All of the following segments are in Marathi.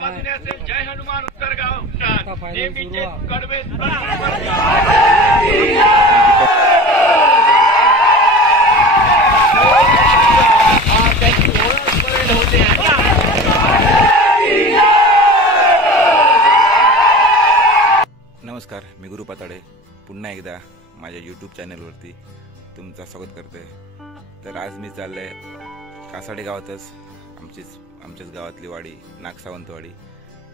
बाजूने असेल जय हनुमान उत्तरगाव नेहमीचे कडवे नमस्कार, मी गुरु पाताडे पुन्हा एकदा माझ्या यूट्यूब चॅनलवरती तुमचं स्वागत करते। तर आज मी चालले कासाडे गावातच आमच्याच गावातली वाडी नागसावंतवाडी।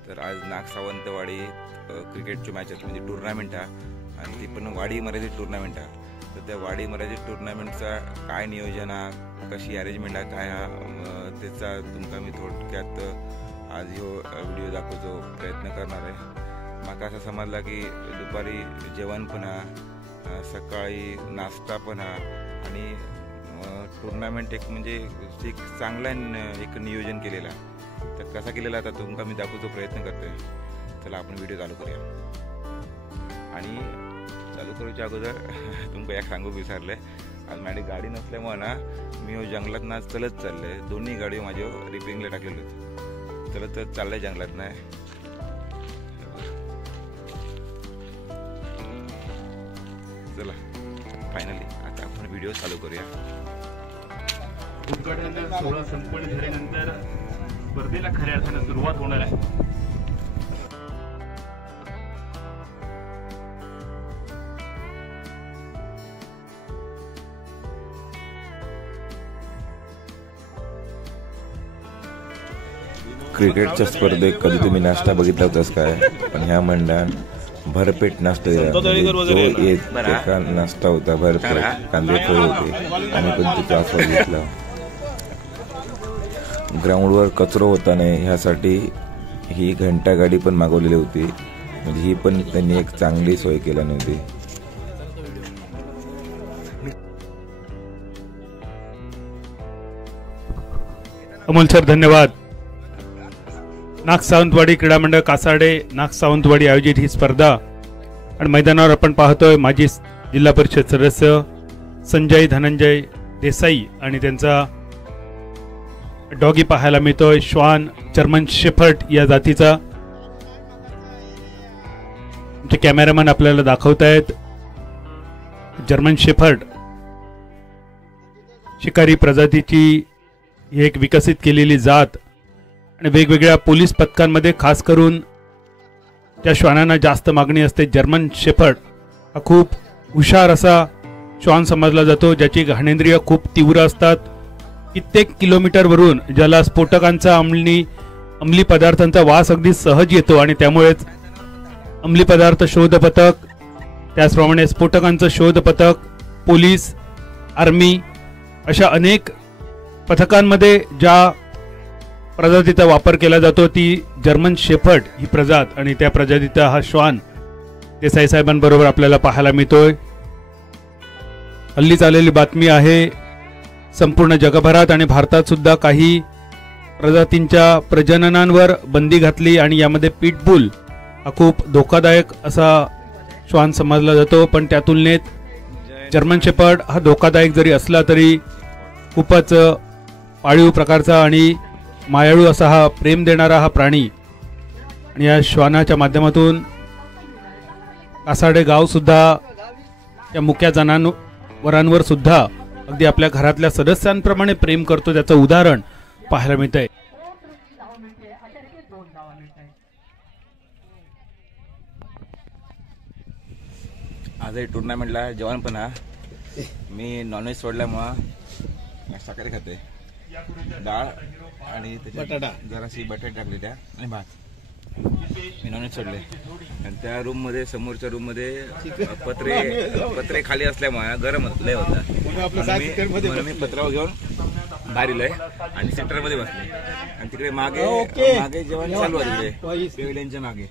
तर आज नागसावंतवाडीत क्रिकेटची मॅच आहे, म्हणजे टुर्नामेंट आहे आणि ती पण वाडी मर्यादित टुर्नामेंट आहे। तर त्या वाडी मर्यादित टुर्नामेंटचा काय नियोजन आहे, कशी अरेंजमेंट आहे, काय त्याचा तुमका मी थोडक्यात आज ह्यो व्हिडिओ दाखवतो प्रयत्न करणार आहे। माका असं समजला की दुपारी जेवण पण आहे, सकाळी नाश्ता पण आहे आणि टुर्नामेंट एक म्हणजे एक चांगला एक नियोजन केलेला। तर कसा केलेला आता तुमका मी दाखवतो प्रयत्न करतोय। चला आपण व्हिडिओ चालू करूया। आणि चालू करूच्या अगोदर तुमका एक सांगू विसरले, आज माझी गाडी नसल्यामुळे ना मी जंगलात ना चलत चाललंय। दोन्ही गाडी माझ्या रिपेरिंगला टाकलेल्या, चलत चाललंय जंगलात नाही। चला फायनली आता आपण व्हिडिओ चालू करूया। उद्घाटन सोहळा संपन्न झाल्यानंतर स्पर्धेला खऱ्या अर्थाने सुरुवात होणार आहे। क्रिकेटच्या स्पर्धेत कधी तुम्ही नाश्ता बघितला होतास काय? पण ह्या मंडळान भरपेट नाश्ता एका नाश्ता होता, भरपेट कांदे पोहे होते आणि पण तिचा आस्वाद घेतला। ग्राउंडवर कचरो होता नाही ह्यासाठी ही घंटा गाडी पण मागवलेली होती, म्हणजे ही पण त्यांनी एक चांगली सोय केली नव्हती। अमोल सर धन्यवाद। नागसावंतवाडी क्रीडा मंडळ कासाडे नागसावंतवाडी आयोजित ही स्पर्धा आणि मैदानावर आपण पाहतोय माजी जिल्हा परिषद सदस्य संजय धनंजय देसाई आणि त्यांचा डॉगी पाहायला मिळतोय, श्वान जर्मन शेफर्ड या जातीचा। आमचे कॅमेरामॅन आपल्याला दाखवतायत जर्मन शेफर्ड शिकारी प्रजातीची ही एक विकसित केलेली जात आणि वेगवेगळ्या पोलीस पथकांमध्ये खास करून त्या श्वानांना जास्त मागणी असते। जर्मन शेफर्ड हा खूप हुशार असा श्वान समजला जातो, ज्याची घाणेंद्रिय खूप तीव्र असतात। कित्येक किलोमीटरवरून ज्याला स्फोटकांचा अंमली पदार्थांचा वास अगदी सहज येतो आणि त्यामुळेच अंमली पदार्थ शोध पथक, त्याचप्रमाणे स्फोटकांचं शोध पथक, पोलीस, आर्मी अशा अनेक पथकांमध्ये ज्या प्रजातीचा वापर केला जातो ती जर्मन शेफर्ड ही प्रजात आणि त्या प्रजातीचा हा श्वान देसाई साहेबांबरोबर आपल्याला पाहायला मिळतोय। हल्ली चाललेली बातमी आहे संपूर्ण जगभरात आणि भारतात सुद्धा काही प्रजातींच्या प्रजननांवर बंदी घातली आणि यामध्ये पिटबुल हा खूप धोकादायक असा श्वान समजला जातो। पण त्या तुलनेत जर्मन शेफर्ड हा धोकादायक जरी असला तरी खूपच पाळीव प्रकारचा आणि मायाळू असा हा प्रेम देणारा हा प्राणी। आणि या श्वानाच्या माध्यमातून कासाडे गाव सुद्धा या मुक्या जनावरांवर सुद्धा अगदी आपल्या घरातल्या सदस्यांप्रमाणे प्रेम करतो, त्याचं उदाहरण पाहायला मिळतंय। आज टुर्नामेंटला जेवण पण आहे, मी नॉनव्हेज सोडल्यामुळं शाकाहारी खाते, डाळ आणि बटाटा जराशी बटाटे टाकले त्या आणि भात। मी नॉनव्हेज सोडले आणि त्या रूम मध्ये समोरच्या रूम मध्ये पत्रे खाली असल्यामुळे गरम लय होता, म्हणून मी पत्रावर घेऊन बाहेर इलोय आणि सेंटर मध्ये बसले आणि तिकडे मागे जेवण चालू आहे, तिकडे पेविलियनच्या मागे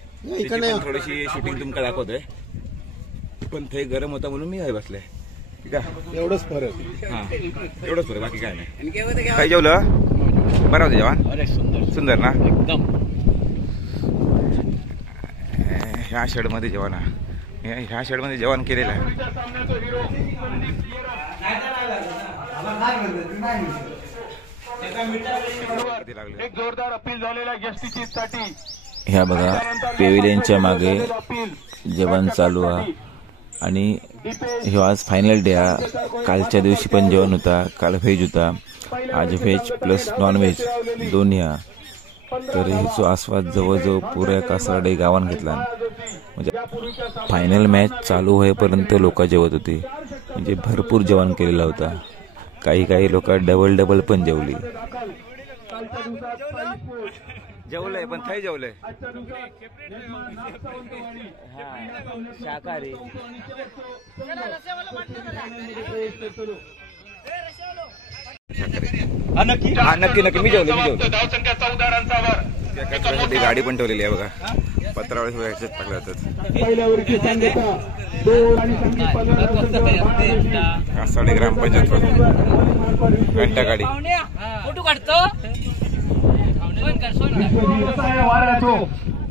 थोडीशी शूटिंग तुमका दाखवतोय, पण ते गरम होता म्हणून मी बसले। ठीक आहे, एवढंच फरक। हा एवढंच फरक, बाकी काय नाही। काय जेवलं? बरं होतं जेवण? अरे सुंदर ना एकदम। ह्या शेडमध्ये जेवण आहे, ह्या शेडमध्ये जेवण केलेलं आहे। एक जोरदार अपील झालेल्या गेस्टीसाठी. ह्या बघा पेविलियनच्या मागे जेवण चालू आहे आणि ह्यो आज फायनल डे आहे. कालच्या दिवशी पण जेवण होता, काल व्हेज होता, आज व्हेज प्लस नॉन व्हेज दोन्ही आहे. तर ह्याचा आस्वाद जवळजवळ पुऱ्या कासारडे गावान घेतला. म्हणजे फायनल मॅच चालू होईपर्यंत लोक जेवत होती, म्हणजे भरपूर जेवण केलेला होता. काही लोक डबल पण जेवली. जेवलंय पण काही जेवलंय शाकाहारी. नक्की मी जेवलो. गाडी पण ठेवलेली आहे बघा. पत्रावळी टाकल्या जातात. कासाडे ग्रामपंचायत घंटा गाडी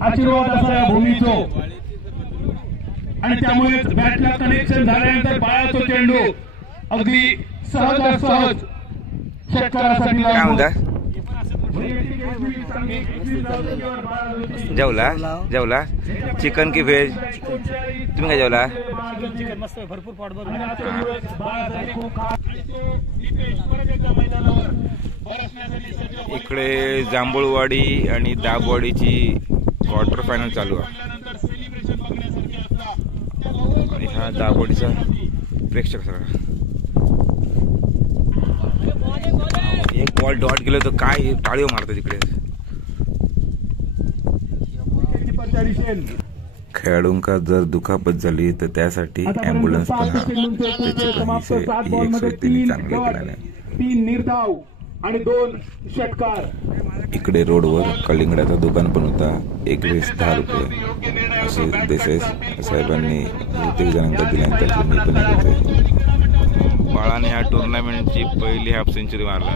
आशीर्वाद असा या भूमीचो. आणि त्यामुळे बॅटला कनेक्शन झाल्यानंतर बाळाचो चेंडू अगदी सहज शेतकऱ्यासाठी. काय म्हणता? जेवला चिकन की व्हेज? तुम्ही काय जेवला? इकडे जांभूळवाडी आणि दाबवाडीची क्वार्टर फायनल चालू आहे आणि हा दाबवाडीचा प्रेक्षक सगळा. एक बॉल डॉट गेलो तर काय टाळीव मारतात इकडे. खेळाडूंका जर दुखापत झाली तर त्यासाठी ॲम्ब्युलन्स पण चांगले केल्याने. 3 निर्धाव आणि 2 षटकार. इकडे रोडवर कलिंगडाचं दुकान पण होता. एक वेळेस 10 रुपये असे देसाई साहेबांनी बहुतेक जणांना दिल्यानंतर मी पण घेतोय. बाळाने ह्या टुर्नामेंटची पहिली हाफ सेंचुरी मारला.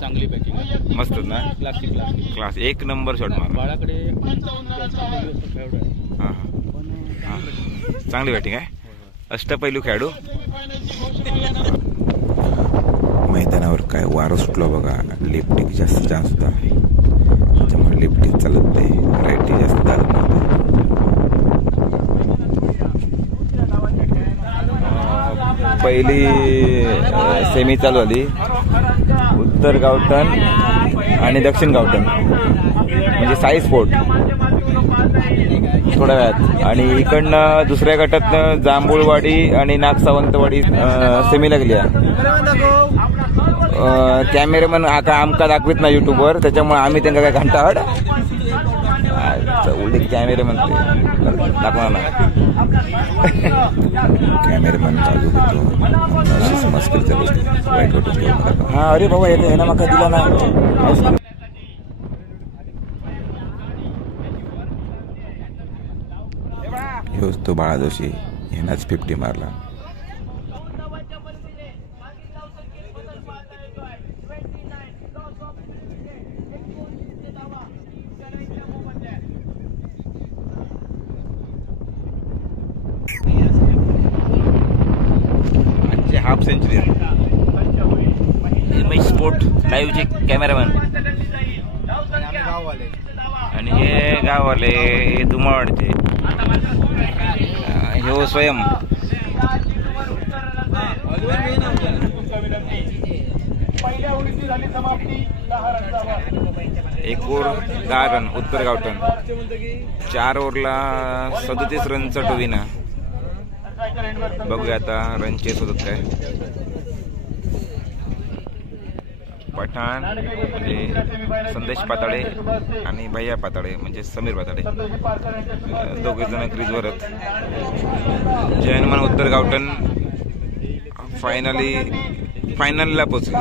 चांगली बॅटिंग मस्त ना. क्लास 1 नंबर शॉट मारला. बाळाकडे चांगली बॅटिंग आहे. अष्टपैलू खेळाडू. मैदानावर काय वारं सुटलं बघा. लेफ्टिक जास्त चान्स होता, त्याच्यामुळे लेफ्टिक चालत नाही, राईटी जास्त चालत नव्हतं. पहिली सेमी चालू झाली. उत्तर गावठण आणि दक्षिण गावठण म्हणजे साई स्पोर्ट थोड्या वेळात. आणि इकडनं दुसऱ्या गटातनं जांभूळवाडी आणि नागसावंतवाडी सेमीला गेली. कॅमेरामन आमका दाखवित ना युट्यूबवर, त्याच्यामुळे आम्ही त्यांना काय घंटाहड उलटे कॅमेरामन दाखवणार ना. कॅमेरामन चालू होतो मस्कर चालू वाईट वाटून. हा अरे बाबा येते ना मका दिला ना. ह्योच तो बाळा जोशी ह्यानाच 50 मारला. Half century. स्पोर्ट लाईव्हचे कॅमेरामॅन आणि हे गाववाले हे धुमाळवाडचे. ह्यो स्वयं एक ओव्हर 10 रन उत्तर गावठण. 4 ओव्हरला 37 रनचा टोविना. बघूया आता रन चेस होतात काय. पठाण म्हणजे संदेश पाताळे आणि भैया पाताळे म्हणजे समीर पाताळे दोघे जण क्रीजवर आहेत. जयनमान उत्तर गावठण फायनलला पोचली.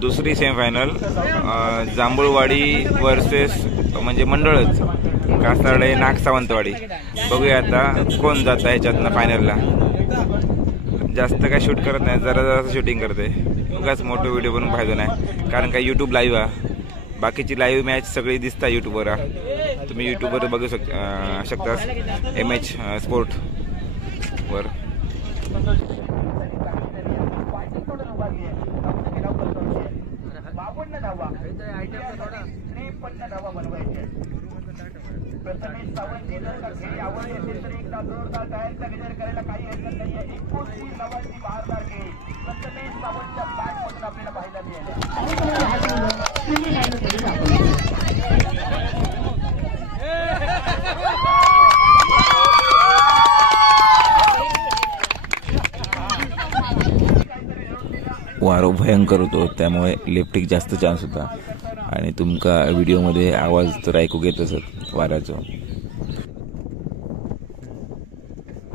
दुसरी सेमीफायनल जांभूळवाडी वर्सेस म्हणजे मंडळच कासारडे नागसावंतवाडी. बघूया आता कोण जात आहे याच्यातनं फायनलला. जास्त काय शूट करत नाही, जरा शूटिंग करते. उगाच मोठं व्हिडिओ बनवून फायदा नाही, कारण काय यूट्यूब लाईव्ह आहे. बाकीची लाईव्ह मॅच सगळी दिसता यूट्यूबवर. तुम्ही यूट्यूबवर बघू शकता MH स्पोर्ट वर. प्रथमेश सावंत जर का खेळी आवडली असेल तर एकदा जोरदार टाळ्यांचा गजर करायला काही हरकत नाहीये. 29 धावांची बहारदार खेळी प्रथमेश सावंतच्या बॅट मधून आपल्याला पाहायला मिळाली. वारो भयंकर होतो त्यामुळे लेफ्टिक जास्त चान्स होता आणि तुमका व्हिडिओमध्ये आवाज तर ऐकू येतच वाऱ्याचा.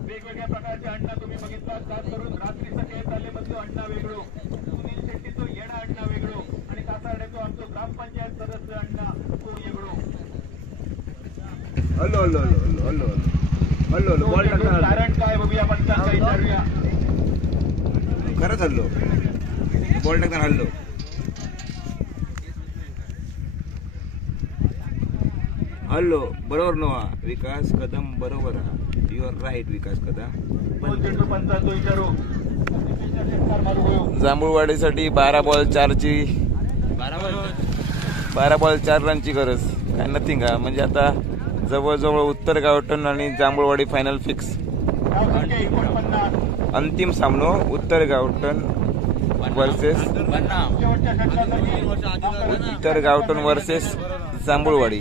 वेगवेगळ्या प्रकारचे अण्णा तुम्ही बघितला. खास करून रात्रीचा खेळ चाललेमधलो अण्णा वेगळो, सुनील शेट्टीचो येणा अण्णा वेगळो आणि कासारड्याचो आमचो ग्रामपंचायत सदस्य अण्णा तो वेगळो. हल्लो हल्लो हल्लो हल्लो हल्लो हल्लो बॉल टाका. कारण काय बघूया पंचांचा विचारूया. खरंच हल्लो बॉल टाकताना हल्लो. हल्लो बरोबर नवा विकास कदम बरोबर. यू आर राईट विकास कदम. पंचांचा विचारू. जांभूळवाडीसाठी 12 बॉल 4 रनची गरज. काय नथिंग का म्हणजे आता जवळजवळ उत्तर गावठण आणि जांभूळवाडी फायनल फिक्स. अंतिम सामनो उत्तर गावठण वर्सेस जांभूळवाडी.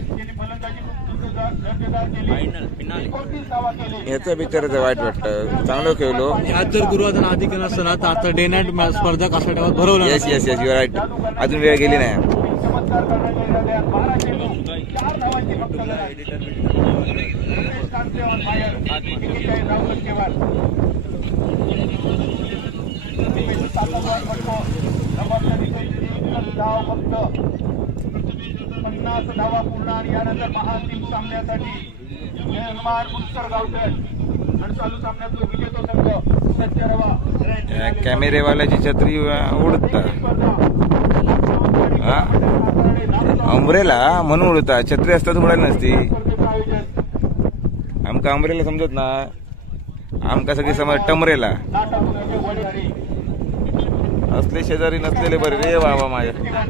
याचा विचारायचं वाईट वाटतं. चांगलं खेळलो. आज जर गुरुवार आधी केलं असतं ना तर आता डे नाईट स्पर्धा कासाड्यावर भरवलं. Yes yes yes you are right. अजून वेळ गेली नाही. पन्नास धावा पूर्ण आणि यानंतर महाअंतिम सामन्यासाठी निर्माण उत्तर गावठण आणि चालू सामन्यात विजेतो संघ सज्जरवा. कॅमेरेवाल्याची छत्री उडता अमरेला म्हणून उडता. छत्री असता तर उडायला नसती. आमका अमरेला समजत ना. आमका सगळी समज टमरेला. असले शेजारी नसलेले बरे रे बाबा माझ्या.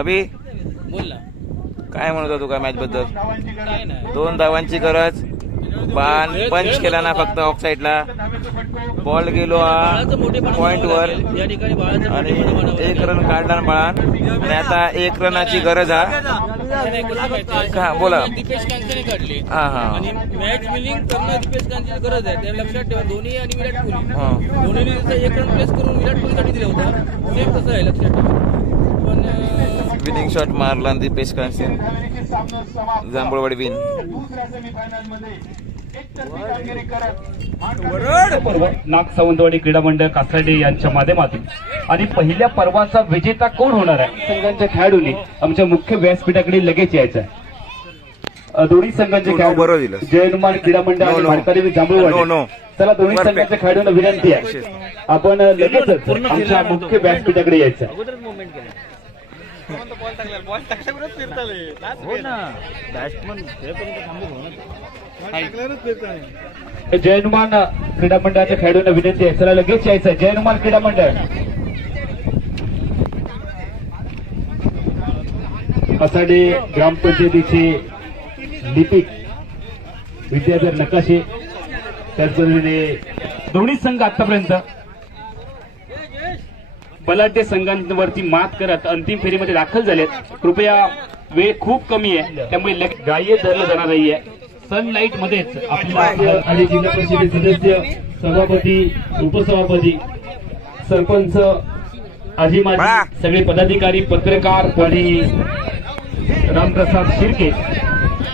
अभि बोल काय म्हणत होतो का मॅच बद्दल. 2 धावांची गरज. बाण पंच केला ना फक्त ऑफ साईडला. बॉल गेलो पॉइंट वर आणि 1 रन काढला बाळान. आणि आता 1 रनाची गरज हा. बोला. दीपेश कांचने काढली. हा हा आणि मॅच विनिंग करणं दीपेश कांचने गरज आहे. त्या लक्षात ठेवा. धोनी आणि विराट कोहली धोनीने जसा 1 रन प्लेस करून विराट कोहलीसाठी दिला होता सेम तसं आहे. लक्षात ठेवा. पण विनिंग शॉट मारला दीपेश कांचने. जांभूळवाडी विन. नाग सावंतवाडी क्रीडा मंडळ कासारडे यांच्या माध्यमातून आणि पहिल्या पर्वाचा विजेता कोण होणार आहे संघांच्या खेळाडूंनी आमच्या मुख्य व्यासपीठाकडे लगेच यायचं आहे. दोन्ही संघांचे खेळाडू जयनुमान क्रीडा मंडळ आणि भारतादेवी जांभूळवाडी. चला दोन्ही संघांच्या खेळाडूंना विनंती आहे आपण लगेचच आमच्या मुख्य व्यासपीठाकडे यायचं. जयनुमान क्रीडा मंडळाच्या खेळाडूंना विनंती आहे चला लगेच यायचं. जयनुमान क्रीडा मंडळ कासाडे ग्रामपंचायतीचे लिपिक विद्याधर नकाशे त्याच पद्धतीने दोन्ही संघ आतापर्यंत बलाढ्य संघांवरती मात करत अंतिम फेरीमध्ये दाखल झालेत. कृपया वेळ खूप कमी आहे त्यामुळे ग्राह्य धरलं जाणार नाहीये. सनलाईट मध्येच आपला आणि जिल्हा परिषदेचे सदस्य सभापती उपसभापती सरपंच आजी माजी सगळे पदाधिकारी पत्रकार आणि रामप्रसाद शिर्के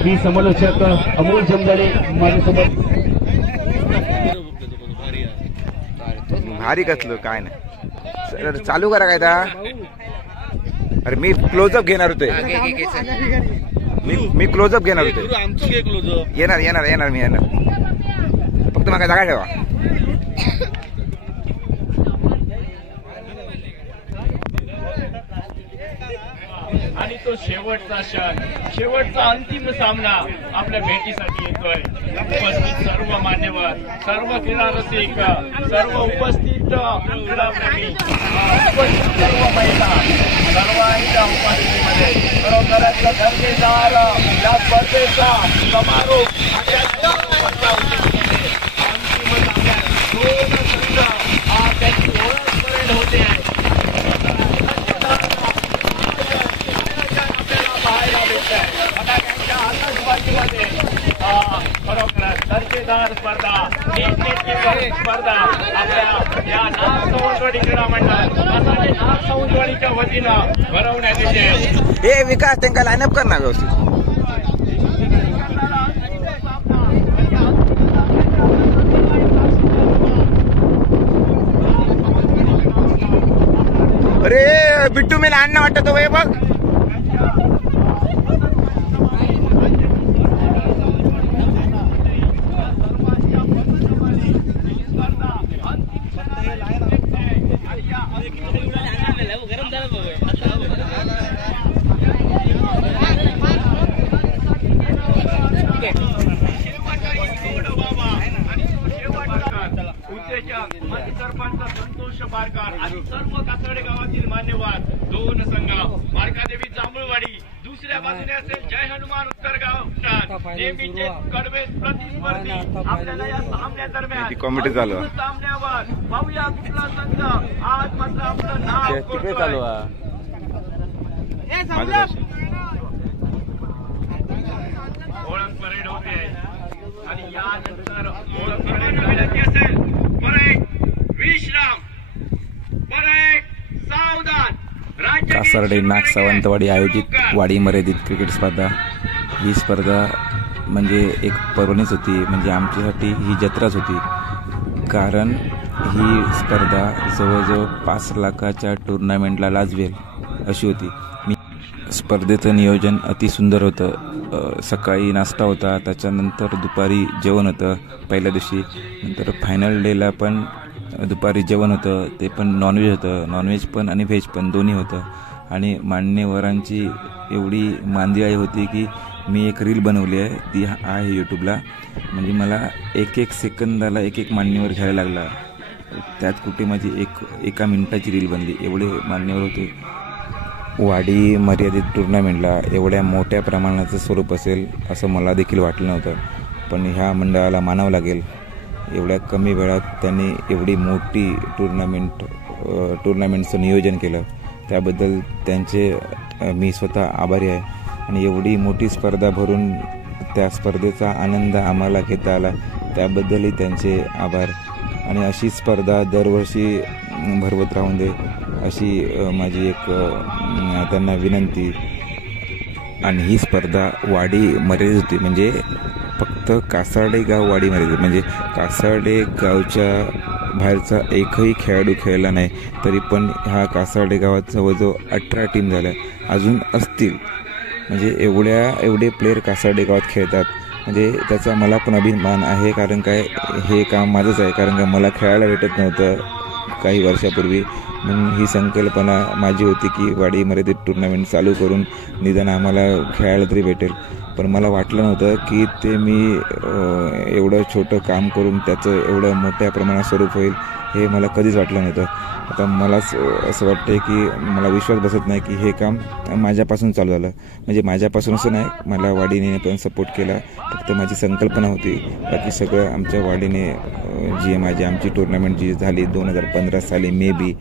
मी समालोचक अमोल जमदारे माझ्यासोबत. भारी कसलं काय नाही. चालू करा काय ता. अरे मी क्लोजअप घेणार होते. मी क्लोजअप घेणार होते. येणार येणार येणार मी येणार. फक्त मला जागा ठेवा. आणि तो शेवटचा क्षण, शेवटचा अंतिम सामना आपल्या भेटीसाठी येतोय. उपस्थित सर्व मान्यवर, सर्व क्रीडा रसिक, सर्व उपस्थित क्रीडाप्रेमी, उपस्थित सर्व महिला, सर्वांच्या उपस्थितीमध्ये खरोखरच दर्जेदार या स्पर्धेचा समारोप त्यांची ओळख परेड होते आहे. आपल्याला पाहायला भेटत आहे फटाक्यांच्या आतषबाजीमध्ये खरोखरच दर्जेदार स्पर्धा, नीटनेटकी स्पर्धा आपल्या या नाग सावंतवाडी क्रीडा मंडळ कासाडे नाग सावंतवाडीच्या वतीनं भरवण्यात येते. हे विकास त्यांना लाईनअप कर ना व्यवस्थित. अरे बिट्टू मला अण्णा वाटत वय बघ. सरपंच संतोष बारकार आणि सर्व कासडे गावातील मान्यवर, दोन संघ मार्कादेवी जांभूळवाडी, दुसऱ्या बाजूने असेल जय हनुमान उत्तर गाव, नेहमीचे कडवे प्रतिस्पर्धी आपल्याला या सामन्यादरम्यान कॉमेडी चालू आहे. सामन्यावर पाहूया कुठला संघ आज मात्र आपलं नाव तिकडे चालू आहे. ओळख परेड होते आणि यानंतर ओळख परेड विनंती असेल परेड विश्राम, परेड सावधान. कासार्डे नाग सावंतवाडी आयोजित वाडी मर्यादित क्रिकेट स्पर्धा. ही स्पर्धा म्हणजे एक पर्वणीच होती, म्हणजे आमच्यासाठी ही जत्राच होती. कारण ही स्पर्धा जवळजवळ 5 लाखाच्या टुर्नामेंटला लाजवेल अशी होती. स्पर्धेचं नियोजन अति सुंदर होतं. सकाळी नाश्ता होता, त्याच्यानंतर दुपारी जेवण होतं पहिल्या दिवशी, नंतर फायनल डेला पण दुपारी जेवण होतं, ते पण नॉनव्हेज होतं. नॉनव्हेज पण आणि व्हेज पण दोन्ही होतं. आणि मान्यवरांची एवढी मांदियाळी होती की मी एक रील बनवली आहे, ती आहे यूट्यूबला. म्हणजे मला एक सेकंदाला एक मान्यवर घ्यायला लागला. त्यात कुठे माझी एका मिनिटाची रील बनली, एवढे मान्यवर होते. वाडी मर्यादित टुर्नामेंटला एवढ्या मोठ्या प्रमाणाचं स्वरूप असेल असं मला देखील वाटलं नव्हतं. पण ह्या मंडळाला मानावं लागेल, एवढ्या कमी वेळात त्यांनी एवढी मोठी टुर्नामेंटचं नियोजन केलं. त्याबद्दल त्यांचे मी स्वतः आभारी आहे. आणि एवढी मोठी स्पर्धा भरून त्या स्पर्धेचा आनंद आम्हाला घेता आला, त्याबद्दलही त्यांचे आभार. आणि अशी स्पर्धा दरवर्षी भरवत राहून दे अशी माझी एक त्यांना विनंती. आणि ही स्पर्धा वाडी मर्यादित होती, म्हणजे फक्त कासार्डे गाव वाडी मर्यादित, म्हणजे कासार्डे गावच्या बाहेरचा एकही खेळाडू खेळला नाही. तरी पण ह्या कासार्डे गावात जवळजवळ 18 टीम झाल्या, अजून असतील. म्हणजे एवढे प्लेयर कासार्डे गावात खेळतात, म्हणजे त्याचा मला पण अभिमान आहे. कारण काय, हे काम माझंच आहे. कारण काय, मला खेळायला भेटत नव्हतं काही वर्षापूर्वी, म्हणून ही संकल्पना माझी होती की वाडी मर्यादित टुर्नामेंट चालू करून निदान आम्हाला खेळायला तरी भेटेल. पण मला वाटलं नव्हतं की ते मी एवढं छोटं काम करून त्याचं एवढं मोठ्या प्रमाणात स्वरूप होईल, हे मला कधीच वाटलं नव्हतं. आता मलाच असं वाटतं की मला विश्वास बसत नाही की हे काम माझ्यापासून चालू झालं. म्हणजे माझ्यापासून असं नाही, मला वाडीने पण सपोर्ट केला. फक्त माझी संकल्पना होती, बाकी सगळं आमच्या वाडीने आमची टुर्नामेंट जी झाली 2015 साली मे बी,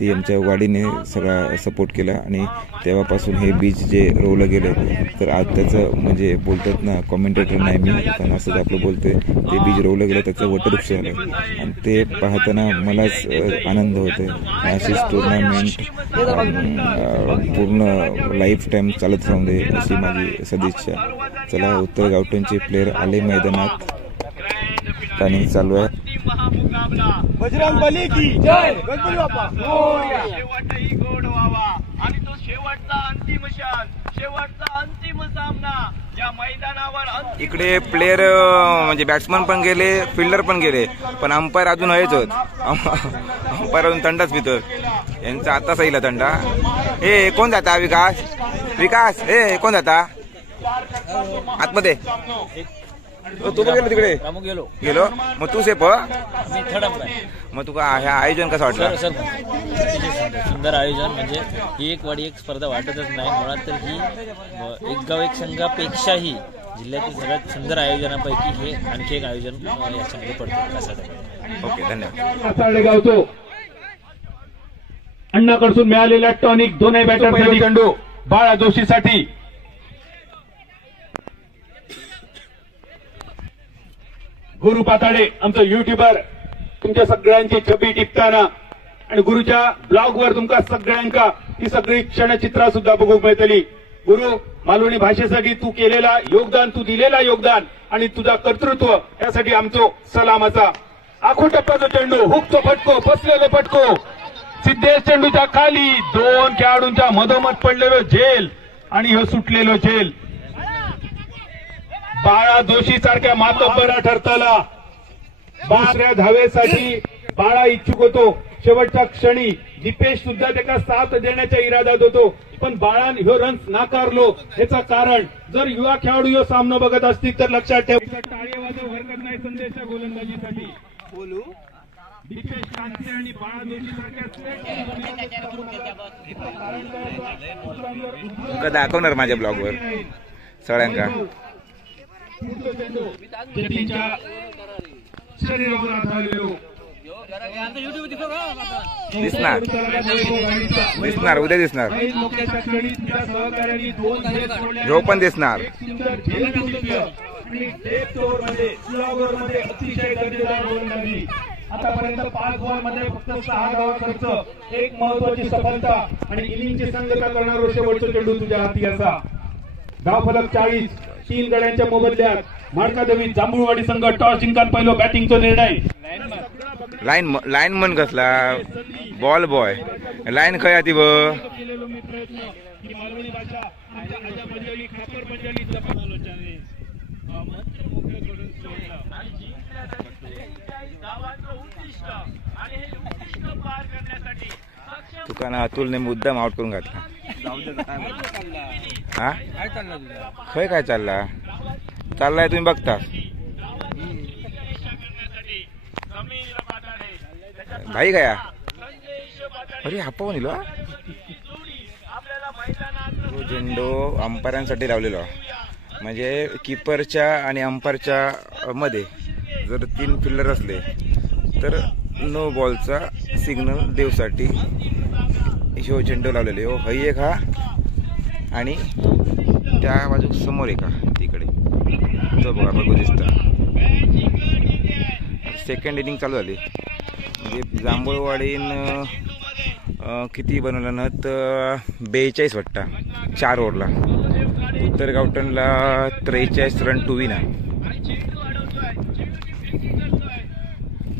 ती आमच्या वाडीने सगळा सपोर्ट केला. आणि तेव्हापासून हे बीज जे रोवलं गेलं, तर आज त्याचं म्हणजे बोलतात ना, कॉमेंटेटर नाही मी, पण असंच आपलं बोलते, ते बीज रोवलं गेलं, त्याचं वटवृक्ष झालं. आणि ते पाहताना मलाच आनंद होतो. अशीच टुर्नामेंट पूर्ण लाईफ टाईम चालत राहून दे अशी माझी सदिच्छा. चला, उत्तर गावठणचे प्लेयर आले मैदानात, प्लॅनिंग चालू आहे. बजरंगबली की जय, गणपती बाप्पा मोरया. शेवटही गोड व्हावा आणि तो शेवटचा अंतिम क्षण, शेवटचा अंतिम सामना या मैदानावर. इकडे प्लेयर म्हणजे बॅट्समन पण गेले, फिल्डर पण गेले, पण अंपायर अजून आहेच होत. अंपायर अजून थंडाच पितो. यांचा आता सहीला थंडा. हे कोण जाता विकास? विकास ए कोण जाता आतमध्ये तू गेलो तिकडे गेलो मग तू सेप मग तुका ह्या आयोजन कसं वाटलं? सुंदर आयोजन म्हणजे ही एक वाडी एक स्पर्धा वाटतच नाही मुळात तर ही एक गाव एक संघापेक्षाही जिल्ह्यातील सगळ्यात सुंदर आयोजनापैकी हे आणखी एक आयोजन याच्यामध्ये पडतं कासाडे. ओके धन्यवाद. कासाडे गावतो अण्णाकडून मिळालेला टॉनिक दोन्ही बॅटरसाठी चेंडू बाळा जोशीसाठी. गुरु पाताडे आमचं युट्यूबर तुमच्या सगळ्यांची छबी टिपताना आणि गुरुच्या ब्लॉगवर तुमका सगळ्यांका ती सगळी क्षणचित्रा सुद्धा बघू मिळतली. गुरु मालवणी भाषेसाठी तू केलेला योगदान, तू दिलेला योगदान आणि तुझा कर्तृत्व यासाठी आमचो सलामाचा. आखो टप्प्याचा चेंडू हुकचो फटको बसलेलो फटको सिद्धेश चेंडूच्या खाली दोन खेळाडूंच्या मधोमध पडलेलो झेल आणि ह्यो सुटलेलो झेल. बाळा जोशी सारख्या मातब्बरा ठरताला दुसऱ्या धावेसाठी बाळा इच्छुक होतो. शेवटच्या क्षणी दीपेश सुद्धा त्याला साथ देण्याच्या इराद्यात होतो पण बाळान ह्यो रन्स नाकारलो. याचं कारण जर युवा खेळाडू ह्यो सामना बघत असतील तर लक्षात ठेव. टाळी वाजव हरकत नाही संदेशच्या गोलंदाजीसाठी. बोलू दीपेश कांते आणि बाळा जोशी सारख्या दाखवणार माझ्या ब्लॉगवर सगळ्यांका. शरीरावर आधारलेलो दिसणार उद्या दिसणार ह्यो पण दिसणार. अतिशय दर्जेदार गोलंदाजी. आतापर्यंत 5 बॉलमध्ये फक्त 6 धावा खर्च, एक महत्वाची सफलता आणि इनिंगची संगता करणारा शेवटचा चेंडू तुझ्या हाती असा. धावफलक 40, 3 गड्यांच्या मोबदल्यात माडकादेवी जांभूळवाडी संघ टॉस जिंकान पहिलो बॅटिंगचा निर्णय. लाईन मन कसला बॉल बॉय लाईन खय ती ब तुका ना अतुलने मुद्दाम आउट करून घातला. हा खय काय चालला चाललाय तुम्ही बघता भाई गया. अरे हा पाहून इलो झेंडू अंपायरांसाठी लावलेलो म्हणजे किपरच्या आणि अंपायरच्या मध्ये जर 3 फिल्डर असले तर नो बॉलचा सिग्नल देवसाठी ह्यो झेंडू लावलेले. हो हई एक हा आणि त्या बाजू समोर एक हा तिकडे तो बघा बघू दिसता. सेकंड इनिंग चालू झाली म्हणजे जांभूळवाडीन किती बनवलं ना तर 42 वाटता 4 ओव्हरला. उत्तर गावठणला 43 रन टू विन.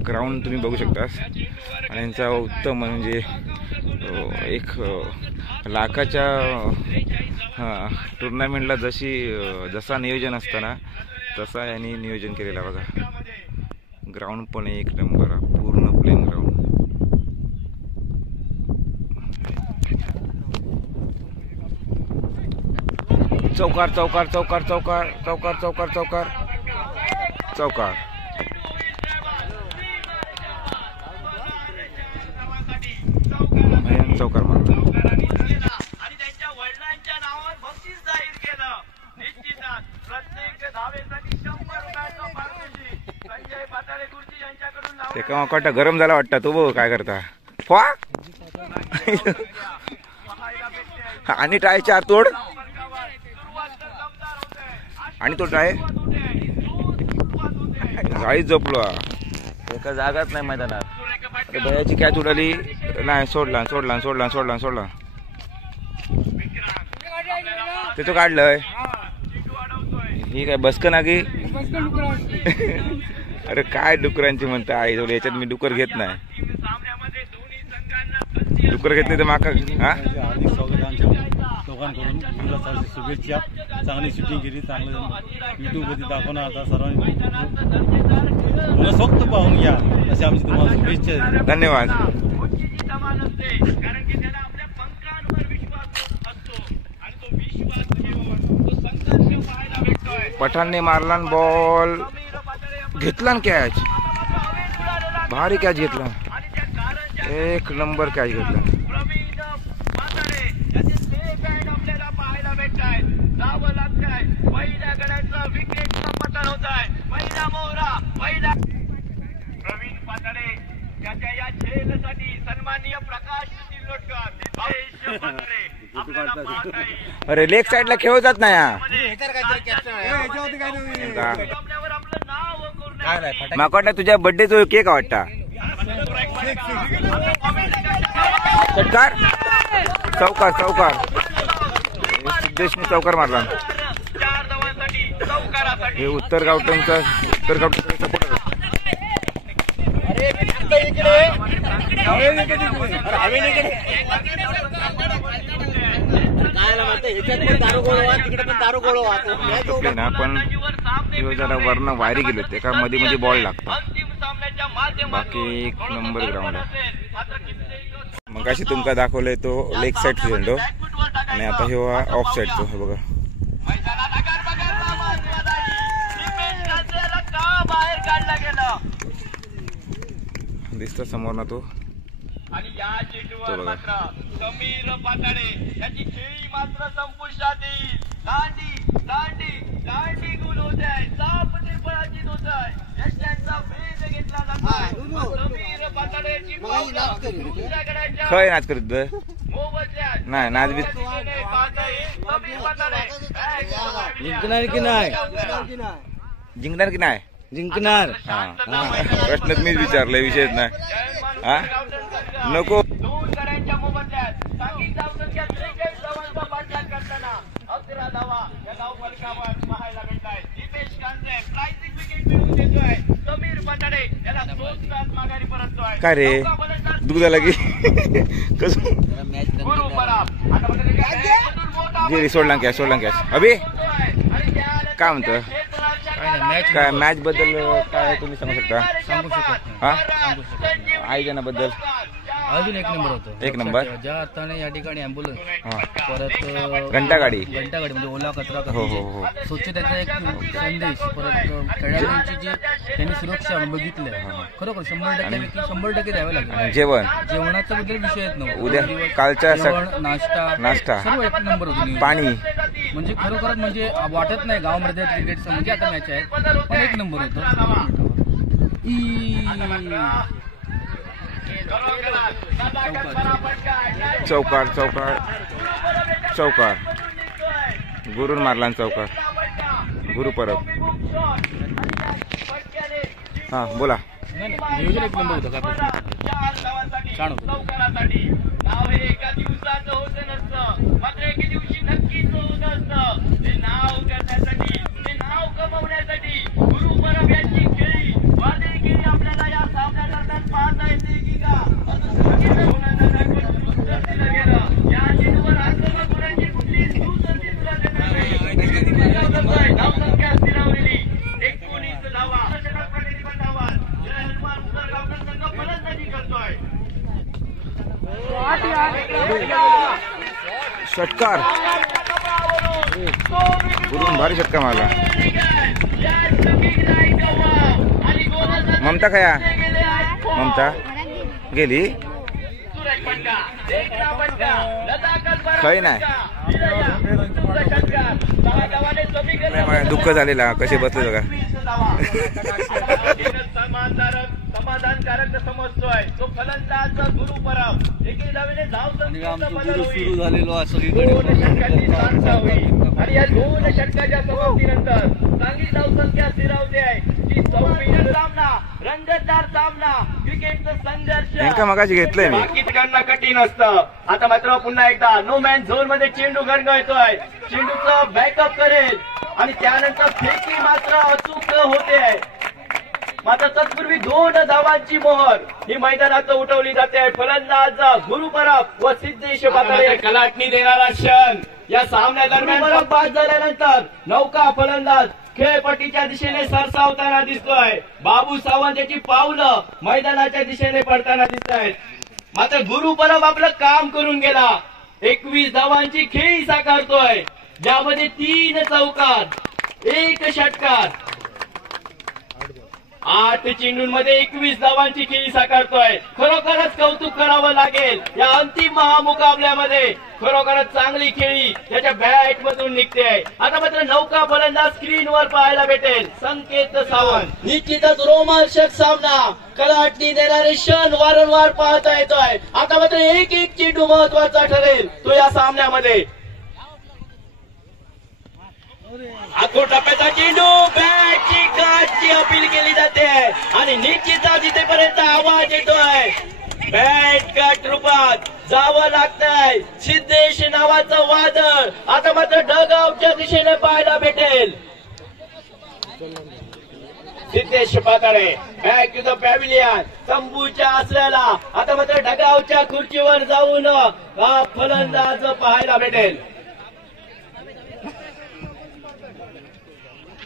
ग्राउंड तुम्ही बघू शकता आणि यांचा उत्तम म्हणजे एक लाखाच्या टुर्नामेंटला जसा नियोजन असताना तसा यांनी नियोजन केलेला बघा. ग्राउंड पण एक नंबर पूर्ण प्लेन ग्राउंड. चौकार चौकार चौकार चौकार चौकार चौकार चौकार चौकार. चौकार मारला. आणि त्यांच्या वडिलांच्या नावावर बक्षीस जाहीर केलं. निश्चितच प्रत्येक धावेसाठी 100 रुपयाचं पारितोषिक संजय पाताळे गुरुजी यांच्याकडून ते का वाटतं गरम झाला वाटतं तो बघ काय करता फा आणि ट्राय 4 तोड आणि तो ट्राय गाडी झोपलो एका जागाच नाही मैदानात. अरे भयाची कॅच उडाली नाही सोडला सोडला सोडला सोडला सोडला ते तो काढलंय. ही काय बसक ना की अरे काय डुकरांची म्हणता आई जवळ याच्यात मी डुकर घेत नाही. डुकर घेतले तर माका हा लोकांकडून शुभेच्छा. चांगली शूटिंग केली चांगलं युट्यूबवरती दाखवणार आता सर्वांनी स्वस्त पाहून घ्या असे आमची तुम्हाला शुभेच्छा. धन्यवाद. कारण की त्याला आपल्या पंखांवर विश्वास असतो आणि तो पठाणने मारला बॉल घेतला कॅच, भारी कॅच घेतला, एक नंबर कॅच घेतला. पहिल्या गड्याचा विकेटचा पतन होत आहे. पहिला मोहरा, पहिला प्रवीण पातळे त्याच्या या खेळसाठी सन्माननीय प्रकाश शिल्लोटकर, नितेश पातळे आपल्याला पाहत आहे. अरे लेग साईडला खेळतात ना या माका वाटतं तुझ्या बर्थडेचा केक वाटता. षटकार, चौकार, चौकार, सिद्धेशने चौकार मारला. हे उत्तर गावठणचा सपोर्ट. ना पण जरा वर्ण वायरी गेलो ते का मध्ये मध्ये बॉल लागतो. बाकी एक नंबर ग्राउंड आहे. मग अशी तुमका दाखवलंय तो लेग साईड खेळतो आणि आता हे ऑफ साईडचो. हे बघा दिसतो समोर ना तो. आणि या चेंडूवर मात्र समीर पाताडे याची खेळी मात्र संपुष्टात येईल. दांडी दांडी दांडी गुल होत आहे. साप निर्फळाची होत आहे. यशांचा भेद घेतला जातोय. समीर पाताडेची खय नाच करत मोबदल्यात नाही नाच बी समीर पाताडे जिंकणार की नाही? जिंकणार की नाही? जिंकणार. प्रश्नच मीच विचारलाय, विषयच नाही. हा नको. दोन गड्यांच्या मोबदल्यात सांगीत धावसंख्या 43 धावांचा पाठलाग करताना 11 धावा या धाव फलकावर पाहायला मिळत आहेत. दीपेश कांते प्राइसिंग विकेट मिळवून देतोय. समीर पाताडे याला 2 तास माघारी परततोय. काय रे दुख झाला की कसं गुरु पराब आता बघा सोडला कॅश अभि काय म्हणतो काय मॅच बद्दल काय तुम्ही सांगू शकता? सांगू शकत हा नाही. आयोजनाबद्दल अजून एक नंबर होतो. एक नंबर. ज्या अर्थाने या ठिकाणी ॲम्ब्युलन्स, हा परत घंटागाडी म्हणजे ओला कचरा हो हो हो स्वच्छतेचा एक संदेश, परत खेळाडूंची जी त्यांनी सुरक्षा बघितली खरोखर 100% द्यावे लागेल. जेवणाचा बद्दल विषय येत नव्हता. उद्या कालच्या नाश्ता सर्व एक नंबर होती. पाणी म्हणजे खरोखरच म्हणजे वाटत नाही गावामध्ये क्रिकेट म्हणजे आता मॅच आहेत पण एक नंबर होतं. चौकार चौकार चौकार गुरुन मारला चौकार. गुरु परब. हा बोला. नियोजन एक नंबर होतं. काय छान होतं. नाव हे एका दिवसाचं होत नसतं, मात्र एके दिवशी नक्कीच होत असतं. ते नाव करण्यासाठी, ते नाव कमवण्यासाठी गुरु परब यांची खेळी वादळी केली आपल्याला या सामन्यादरम्यान पाहता येते की का? या चेंडूवर आक्रमक गुणांची कुठलीच दुसरी धावसंख्या स्थिरावलेली 19 धावा. संघ फलंदाजी करतोय. षटकार गुरुन भारी षटकार मारला. ममता खया ममता गेली खय नाही. दुःख झालेला कसे बसले बघा. समाधानकारक समजतोय तो फलंदाज गुरु परब. एके धावेने सुरू झालेलो आणि या 2 षटकाच्या समाप्तीनंतर चांगली धावसंख्या स्थिरावते आहे. ती 24 सामना रंगतदार सामना क्रिकेटचा संघर्ष मगाशी घेतलंय मी. बाकी ठिकाणना कठीण असतं. आता मात्र पुन्हा एकदा नो मॅन झोन मध्ये चेंडू गणगळतोय. चेंडूचं बॅकअप करेल आणि त्यानंतर फेकी मात्र अचूक होते आहे. मात्र तत्पूर्वी 2 धावांची मोहर ही मैदानात उठवली जाते. फलंदाज गुरु परब व सिद्धेश पाताळे कलाटणी देणारा क्षण या सामन्यादरम्यान बाद झाल्यानंतर नौका फलंदाज खेळपट्टीच्या दिशेने सरसावताना दिसतोय. बाबू सावंत याची पावलं मैदानाच्या दिशेने पडताना दिसत आहेत. मात्र गुरु परब आपलं काम करून गेला. 21 धावांची खेळी साकारतोय. ज्यामध्ये 3 चौकार, 1 षटकार, 8 चेंडूंमध्ये 21 धावांची खेळी साकारतोय. खरोखरच कौतुक करावं लागेल या अंतिम महामुकाबल्यामध्ये. खरोखरच चांगली खेळी त्याच्या बॅट मधून निघते. आता मात्र नौका फलंदाज स्क्रीनवर पाहायला भेटेल संकेत सावंत. निश्चितच रोमांचक सामना, कलाटणी देणारे क्षण वारंवार पाहता येतोय. आता मात्र एक एक चेंडू महत्वाचा ठरेल तो या सामन्यामध्ये. आखो टप्प्याचा चेंडू, बॅटची काटची अपील केली जाते आणि निश्चितच इथेपर्यंत आवाज येतोय. बॅट काट रूपात जावं लागतंय. सिद्धेश नावाचं वादळ आता मात्र डगआउटच्या दिशेने पाहायला भेटेल. Siddhesh Patale back to the pavilion. तंबूच्या असलेला आता मात्र डगआउटच्या खुर्चीवर जाऊन हा फलंदाज पाहायला भेटेल.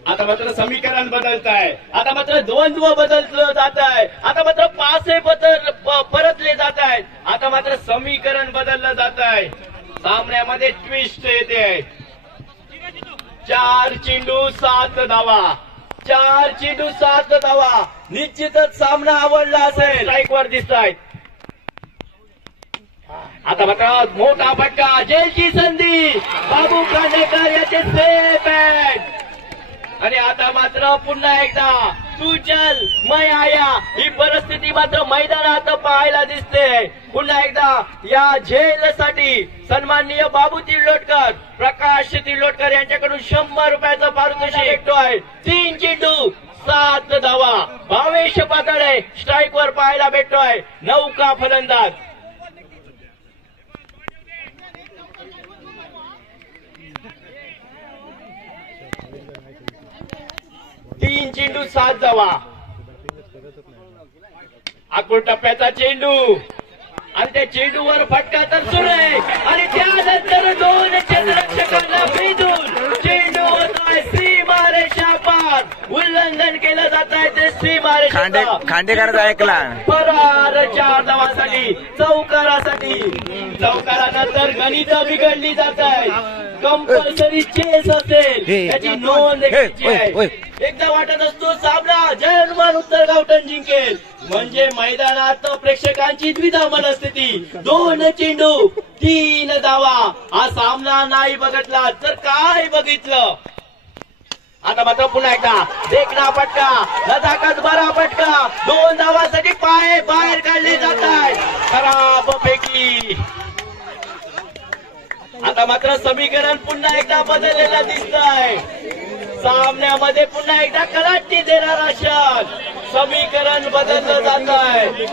आता मात्र समीकरण बदलत आहे. आता मात्र द्वंद्व बदललं जात आहे. आता मात्र पासे परतले जात आहेत. आता मात्र समीकरण बदललं जात आहे. सामन्यामध्ये ट्विस्ट येते. 4 चेंडू 7 धावा, 4 चेंडू 7 धावा. निश्चितच सामना आवडला असेल. स्ट्राईकवर दिसत आहेत. आता मात्र मोठा फटका, जेलची संधी, बाबू खांडेकर याचे सेफ बॅट. आणि आता मात्र पुन्हा एकदा तू चल मैं आया ही परिस्थिती मात्र मैदानात पाहायला दिसते. पुन्हा एकदा या झेलसाठी सन्माननीय बाबू तिर्लोटकर, प्रकाश तिर्लोटकर यांच्याकडून 100 रुपयाचं पारितोषिक भेटतोय. 3 चेंडू 7 धावा. भावेश पाताळे स्ट्राईकवर पाहायला भेटतोय. नौका फलंदाज. 3 चेंडू 7 धावा. आखो टप्प्याचा चेंडू आणि त्या चेंडूवर फटका तर सुरू आहे आणि त्यानंतर 2 क्षेत्ररक्षकांना भेदून चेंडू होतोय सीमारेषा पार. उल्लंघन केलं जात आहे ते सीमारेषा. खांडेकर ऐकला फरार 4 धावांसाठी चौकारासाठी. चौकारानंतर गणित बिघडली जात आहे. कंपल्सरी चेस असेल त्याची नोंद घ्यायची आहे. एकदा वाटत असतो सामना जय हनुमान उत्तर गावठण जिंकेल म्हणजे मैदानात प्रेक्षकांची द्विधा मनस्थिती. 2 चेंडू 3 धावा. हा सामना नाही बघितला तर काय बघितलं. आता मात्र पुन्हा एकदा देखना फटका, लदाखत बरा फटका. 2 धावांसाठी पाय बाहेर काढले जात आहेत. खराब फेकी. आता मात्र समीकरण पुन्हा एकदा बदललेलं दिसत आहे. सामन्यामध्ये पुन्हा एकदा कलाटणी देणारा क्षण. समीकरण बदललं जात आहे.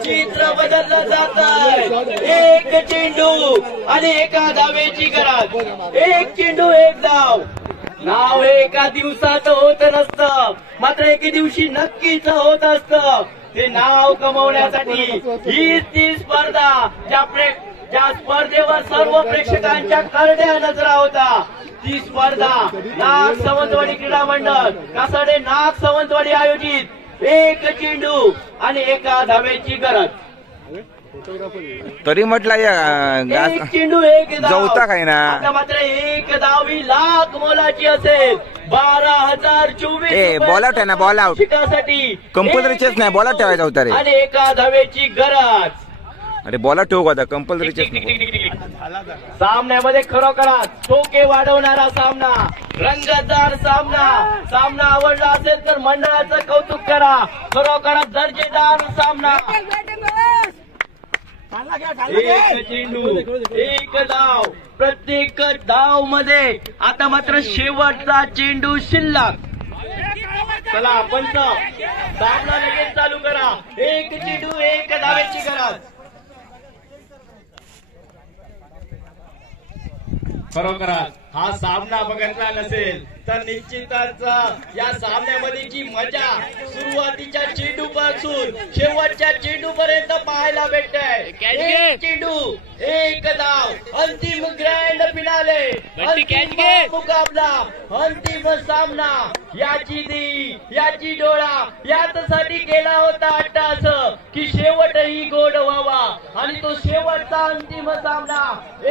चित्र बदललं जात आहे. 1 चेंडू आणि 1 धावेची गरज. 1 चेंडू 1 धाव. नाव हे एका दिवसात होत नसतं, मात्र एके दिवशी नक्कीच होत असतं. ते नाव कमवण्यासाठी हीच ती स्पर्धा ज्या स्पर्धेवर सर्व प्रेक्षकांच्या करड्या नजरा होता. ती स्पर्धा नाग सावंतवाडी क्रीडा मंडळ कासाडे नाग सावंतवाडी आयोजित 1 चेंडू आणि 1 धावेची गरज. तरी म्हटलं 1 चेंडू 1 धाव. जवता काय ना. आता मात्र 1 धावी लाख मोलाची असेल. 12,024 बॉल आउट आहे ना. बॉल आउट शिकासाठी कंपल्सरी चेस नाही. बॉल आउट ठेवायचा होता रे. आणि 1 धावेची गरज. अरे बॉल आउट ठेवू का कंपल्सरी चेस. सामन्यामध्ये खरोखरच टोके वाढवणारा सामना, रंगतदार सामना आवडला असेल तर मंडळाचं कौतुक करा. खरोखरच दर्जेदार सामना. 1 चेंडू 1 धाव. प्रत्येक धाव मध्ये आता मात्र शेवटचा चेंडू शिल्लक. चला पंच सामना लगेच चालू करा. 1 चेंडू 1 धावेची गरज. खरोखरच हा सामना बघितला नसेल तर निश्चितच या सामन्यामध्ये जी मजा सुरुवातीच्या चेंडू पासून शेवटच्या चेंडू पर्यंत पाहायला भेटते. एक चेंडू एक धाव, अंतिम ग्रँड फिनाले, अंतिम मुकाबला, अंतिम सामना. याची दी याची डोळा यासाठी केला होता अट्टास की शेवटही गोड व्हावा आणि तो शेवटचा अंतिम सामना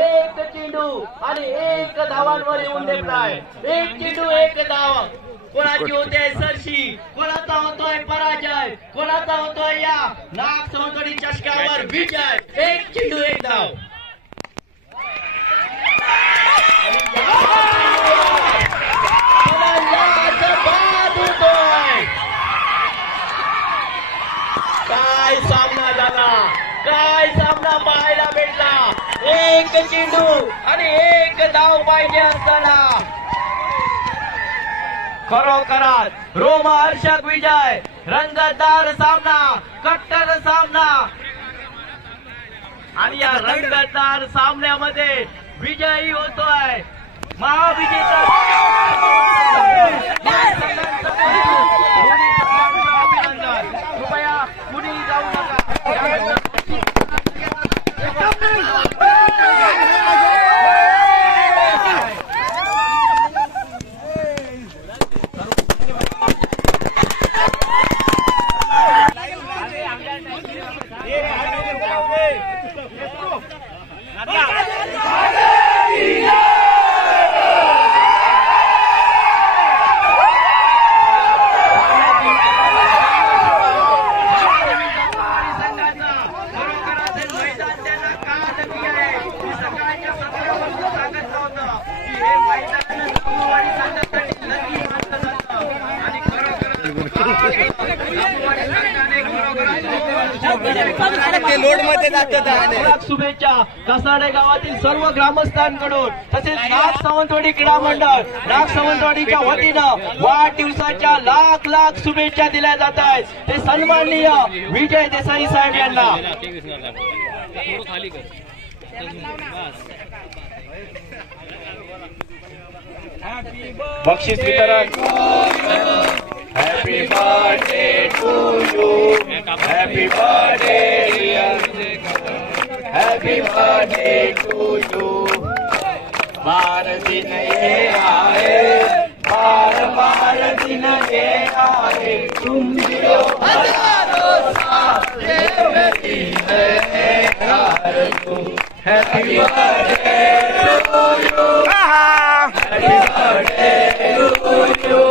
एक चेंडू आणि एक धावांवर येऊन ठेपलाय. एक चेंडू एक धाव. कोणाची होते सरशी, कोणाचा होतोय पराजय, कोणाचा होतोय या नाग सवंतवाडी चषकावर विजय. एक चेंडू एक धाव. काय सामना झाला, काय सामना पाहायला भेटला. एक चेंडू आणि एक धाव पाहिजे असताना खरोखरात रोमहर्षक विजय, रंगतदार सामना, कट्टर सामना. आणि या रंगतदार सामन्यामध्ये विजयी होतोय महाविजेता. अभिनंदन. कृपया कुणी जाऊ नका. शुभेच्छा कासाडे गावातील सर्व ग्रामस्थांकडून तसेच नाग सावंतवाडी क्रीडा मंडळ नाग सावंतवाडीच्या वतीनं वाढदिवसाच्या लाख लाख शुभेच्छा दिल्या जात आहेत. ते सन्माननीय विजय देसाई साहेब यांना. बक्षीस वितरण. Happy birthday to you, happy birthday, happy birthday to you. बार दिन ये आए, बार बार दिन ये आए, तुम जियो हजारों साल, ये मेरी है प्यार तू. Happy birthday to you, happy birthday to you,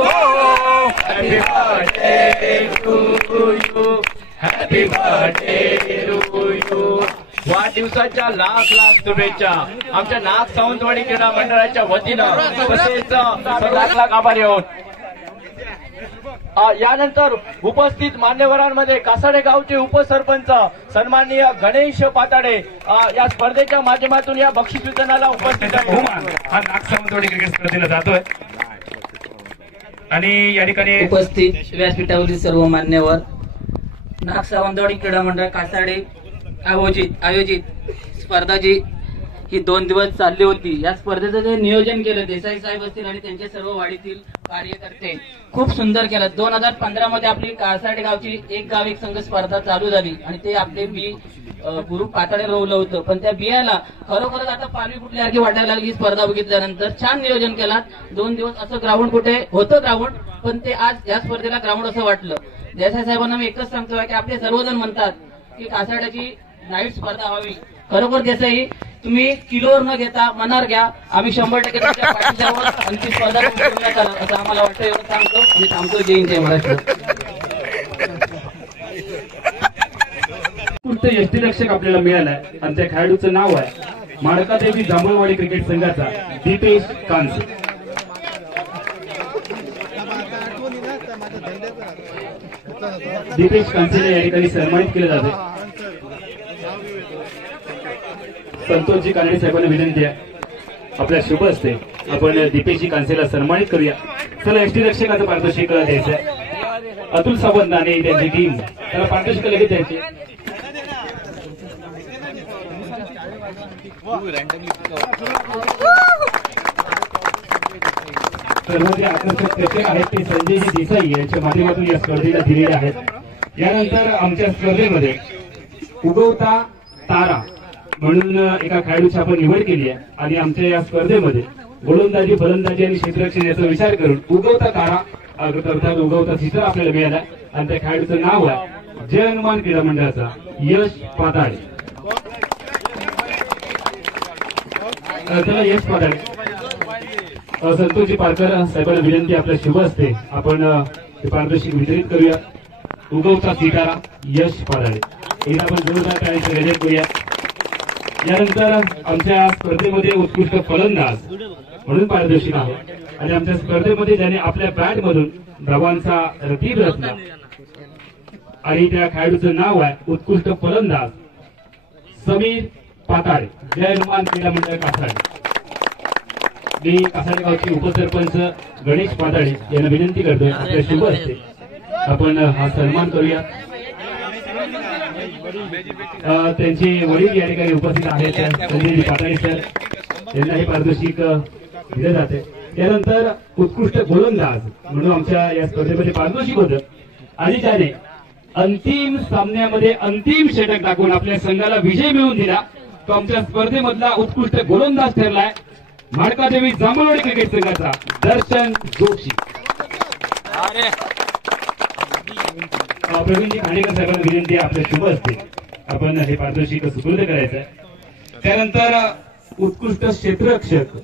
happy birthday to you, happy birthday to you. वाढदिवसाच्या लाख लाख शुभेच्छा आमच्या नाग सावंतवाडी क्रीडा मंडळाच्या वतीनं तसेच लाख लाख आभारी आहोत. यानंतर उपस्थित मान्यवरांमध्ये कासाडे गावचे उपसरपंच सन्माननीय गणेश पाताडे या स्पर्धेच्या माध्यमातून या बक्षीस वितरणाला उपस्थित आहेत. हा नाग सावंतवाडी क्रिकेट स्पर्धेला जातोय आणि या ठिकाणी उपस्थित व्यासपीठावरील सर्व मान्यवर, नाग सावंतवाडी क्रीडा मंडळ कासाडे आयोजित स्पर्धा जी ही 2 दिवस चालली होती. या स्पर्धेचं जे नियोजन केलं देसाई साहेब असतील आणि त्यांचे सर्व वाडीतील कार्यकर्ते खूप सुंदर केलं. 2015 मध्ये आपली कासाडे गावची एक गाव एक संघ स्पर्धा चालू झाली आणि ते आपले बी गुरु पाताडे रोवलं होतं. पण त्या बियाला खरोखरच आता पालवी कुठल्यासारखी वाटायला लागली. ही स्पर्धा बघितल्यानंतर छान नियोजन केला. 2 दिवस असं ग्राउंड कुठे होतं ग्राउंड, पण ते आज या स्पर्धेला ग्राउंड असं वाटलं. देसाई साहेबांना मी एकच सांगतो की आपले सर्वजण म्हणतात की कासाड्याची नाईट स्पर्धा व्हावी. खरोखर देसाई तुम्ही किलोवर न घेता मनार घ्या. आम्ही 100% तुमच्या पाठीशी आहोत आणि ती स्पर्धा पूर्ण करा असं आम्हाला वाटतं. एवढं सांगतो आणि थांबतो. जय हिंद, जय महाराष्ट्र. उत्कृष्ट यष्टीरक्षक आपल्याला मिळालाय आणि त्या खेळाडूचं नाव आहे माडकादेवी जांभूळवाडी क्रिकेट संघाचा दीपेश कांस. दीपेश कांसेला या ठिकाणी सन्मानित केले जाते. संतोषजी कानडे साहेबांना विनंती आहे आपल्या शुभ असते आपण दीपेशजी कांसेला सन्मानित करूया. चला यष्टीरक्षकाचं पारितोषिक द्यायचं आहे. अतुल सावंत आणि त्यांची टीम त्याला पारितोषिक लगेच द्यायची. सर्व जे आकर्षक प्रेक्षक आहेत ते संजयजी देसाई यांच्या माध्यमातून या स्पर्धेला दिलेले आहेत. यानंतर आमच्या स्पर्धेमध्ये उगवता तारा म्हणून एका खेळाडूची आपण निवड केली आहे आणि आमच्या या स्पर्धेमध्ये गोलंदाजी फलंदाजी आणि क्षेत्ररक्षण याचा विचार करून उगवता तारा अर्थात उगवता चित्र आपल्याला मिळाला आणि त्या खेळाडूचं नाव आहे जय हनुमान क्रीडा मंडळाचा यश पाताळे. त्याला यश पाताळे संतोषजी पारकर साहेबांना विनंती आपल्या शुभ असते आपण पारितोषिक वितरित करूया. उगवता सितारा यश पाताळे एकदा आपण जोरदार टाळ्यांचं गजर करूया. यानंतर आमच्या स्पर्धेमध्ये उत्कृष्ट फलंदाज म्हणून पारितोषिक आहे आणि आमच्या स्पर्धेमध्ये ज्याने आपल्या बॅट मधून धावांचा रतीब रचला आणि त्या खेळाडूचं नाव आहे उत्कृष्ट फलंदाज समीर पाताळे जय हनुमान क्रीडा मंडळ कासाडे. मी कासाडे गावचे उपसरपंच गणेश पाताळे यांना विनंती करतोय आपल्या शुभ असते आपण हा सन्मान करूया. त्यांचे वडील या ठिकाणी उपस्थित आहेत संजयजी पाताळे सर यांनाही पारितोषिक दिलं जाते. त्यानंतर उत्कृष्ट गोलंदाज म्हणून आमच्या या स्पर्धेमध्ये पारितोषिक होतं आणि त्याने अंतिम सामन्यामध्ये अंतिम षटक टाकून आपल्या संघाला विजय मिळवून दिला तो आमच्या स्पर्धेमधला उत्कृष्ट गोलंदाज ठरलाय माडकादेवी जांभळवाडी क्रिकेट संघाचा दर्शन जोशी. प्रवीणजी खांडेकर साहेबांना विनंती आपल्या शुभ असते आपण हे पारितोषिक सुपूर्द करायचं आहे. त्यानंतर उत्कृष्ट क्षेत्ररक्षक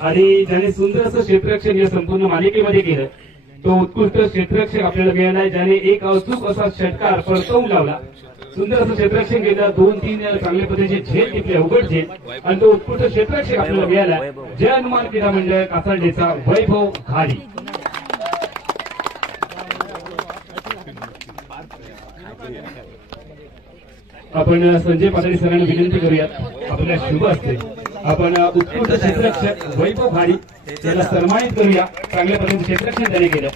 आणि ज्याने सुंदर असं क्षेत्ररक्षण या संपूर्ण मालिकेमध्ये केलं तो उत्कृष्ट क्षेत्ररक्षक आपल्याला मिळाला ज्याने एक अचूक असा षटकार परतवून लावला. सुंदर असं क्षेत्ररक्षण केलं 2-3 चांगल्या पद्धतीचे झेल टिपले अवघड झेल आणि तो उत्कृष्ट क्षेत्ररक्षक आपल्याला मिळाला जय हनुमान क्रीडा मंडळ कासारडेचा वैभव घाडी. आपण संजय पाताळे सरांना विनंती करूयात आपल्या शुभ असते आपण उत्कृष्ट क्षेत्ररक्षक वैभव घाडी याला सन्मानित करूया. चांगल्या पद्धतीने क्षेत्ररक्षण त्याने केलं.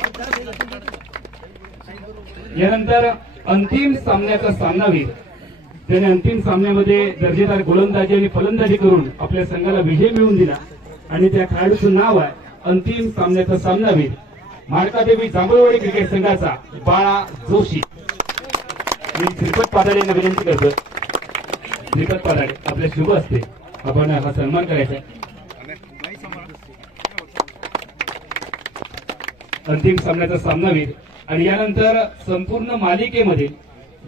यानंतर अंतिम सामन्याचा सामनावीर त्याने अंतिम सामन्यामध्ये दर्जेदार गोलंदाजी आणि फलंदाजी करून आपल्या संघाला विजय मिळवून दिला आणि त्या खेळाडूचं नाव आहे अंतिम सामन्याचा सामनावीर माडकादेवी जांभळवाडी क्रिकेट संघाचा बाळा जोशी. मी श्रीपत पाताळे यांना विनंती करतो श्रीपत पाताळे आपल्या शुभ असते आपण हा सन्मान करायचा. अंतिम सामन्याचा सामनावीर आणि यानंतर संपूर्ण मालिकेमध्ये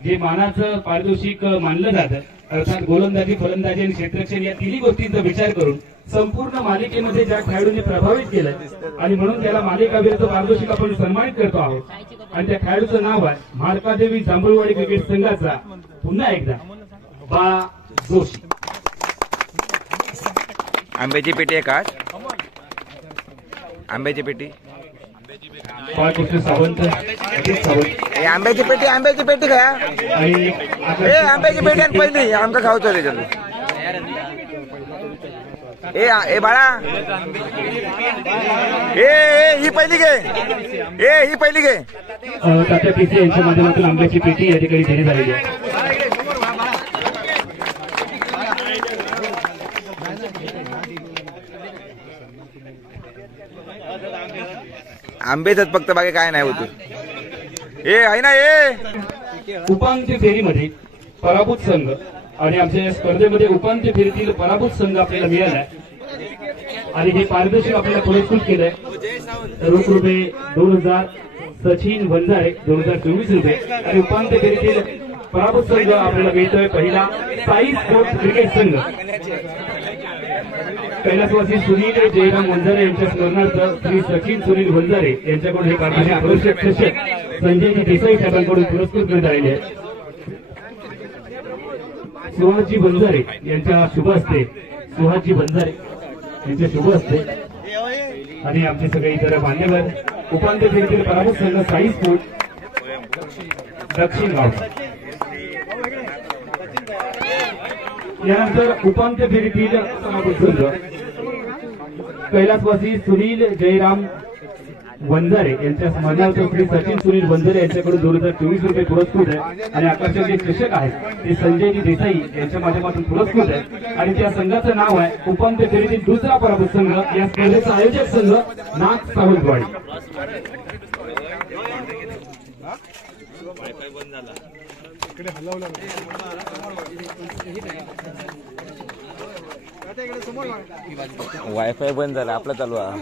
जे मानाचं पारितोषिक मानलं जातं अर्थात गोलंदाजी फलंदाजी आणि क्षेत्ररक्षण या तिन्ही गोष्टींचा विचार करून संपूर्ण मालिकेमध्ये ज्या खेळाडूंनी प्रभावित केलंय आणि म्हणून त्याला मालिकावीराचं पारितोषिक आपण सन्मानित करतो आहोत आणि त्या खेळाडूचं नाव आहे माडकादेवी जांभळवाडी क्रिकेट संघाचा पुन्हा एकदा बाळा जोशी. आंब्याची पेटी आहे का आंब्याची पेटी बाळकृष्ण सावंत अजित सावंत आंब्याची पेटी काय आणि आंब्याची पेटी आणि पहिली आमका खावतो रे जल्दी ए बाळा ही पहिली घे ही पहिली घे. तात्या पिसे यांच्या माध्यमातून आंब्याची पेटी या ठिकाणी देण्यात आलेली आहे. आंबेच फक्त बाकी काय नाही होत आहे ना. उपांत्य फेरीमध्ये पराभूत संघ आणि आमच्या या स्पर्धेमध्ये उपांत्य फेरीतील पराभूत संघ आपल्याला मिळाला आणि हे पारितोषिक आपल्याला पुरस्कृत केलंय. रोख रुपये 2000 सचिन वंजारे 2024 रुपये आणि उपांत्य फेरीतील पराभूत संघ आपल्याला मिळतोय पहिला साई स्पोर्ट्स क्रिकेट संघ कैलासवासी सुनील जयराम वंजारे यांच्या स्मरणार्थ श्री सचिन सुनील वंजारे यांच्याकडून हे पारितोषिक चषक संजयजी देसाई साहेबांकडून पुरस्कृत करण्यात आलेले आहे. सुहासजी वंजारे यांच्या शुभ असते सुहासजी वंजारे यांच्या शुभ असते आणि आमचे सगळे इतर मान्यवर. उपांत्य फेरीतील पराभूत संघ साई स्पोर्ट दक्षिण गाव. यानंतर उपांत्य फेरीतील पराभूत संघ कैलासवासी सुनील जयराम वंजारे यांच्या स्मरणार्थ श्री सचिन सुनील वंजारे यांच्याकडून 2024 रुपये पुरस्कृत आहे आणि आकर्षक जे शिक्षक आहेत ते संजयजी देसाई यांच्या माध्यमातून पुरस्कृत आहे आणि त्या संघाचं नाव आहे उपांत्य फेरीतील दुसरा पराभूत संघ. या स्पर्धेचा आयोजक संघ नाग सावंतवाडी. वायफाय बंद झाला, आपला चालू आहे.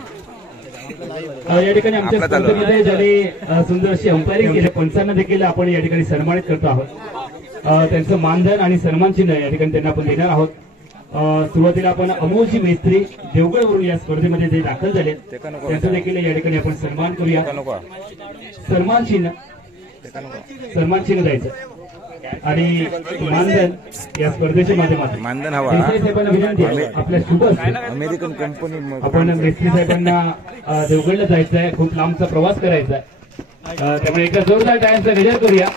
या ठिकाणी आमच्या स्पर्धेमध्ये ज्याने सुंदर अशी अंपायरिंग केली पंचांना देखील आपण या ठिकाणी सन्मानित करतो आहोत. त्यांचं मानधन आणि सन्मान चिन्ह या ठिकाणी त्यांना आपण देणार आहोत. सुरुवातीला आपण अमोलजी मेस्त्री देवगडवरून या स्पर्धेमध्ये जे दाखल झाले त्यांचा देखील या ठिकाणी आपण सन्मान करूया. सन्मान चिन्ह द्यायचं आणि मानधन या स्पर्धेच्या माध्यमातून मानधन हवा. देसाई साहेबांना विनंती आहे आपल्या शुभ असते अमेरिकन कंपनी आपण मेस्त्री साहेबांना देवगडला जायचं आहे, खूप लांबचा प्रवास करायचा आहे. त्यामुळे एकदा जोरदार टाळ्यांचा गजर करूया.